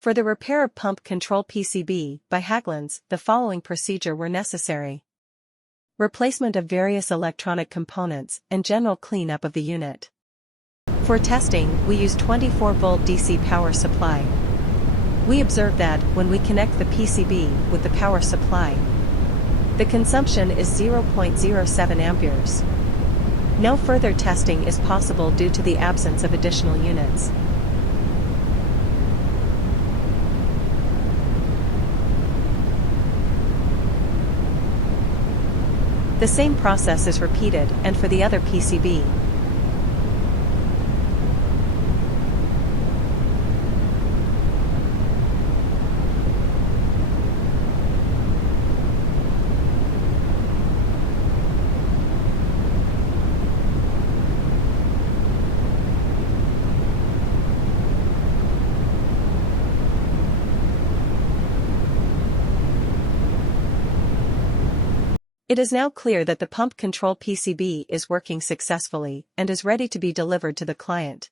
For the repair of pump control PCB by Hagglunds, the following procedure were necessary. Replacement of various electronic components and general cleanup of the unit. For testing, we use 24-volt DC power supply. We observe that, when we connect the PCB with the power supply, the consumption is 0.07 amperes. No further testing is possible due to the absence of additional units. The same process is repeated and for the other PCB. It is now clear that the pump control PCB is working successfully and is ready to be delivered to the client.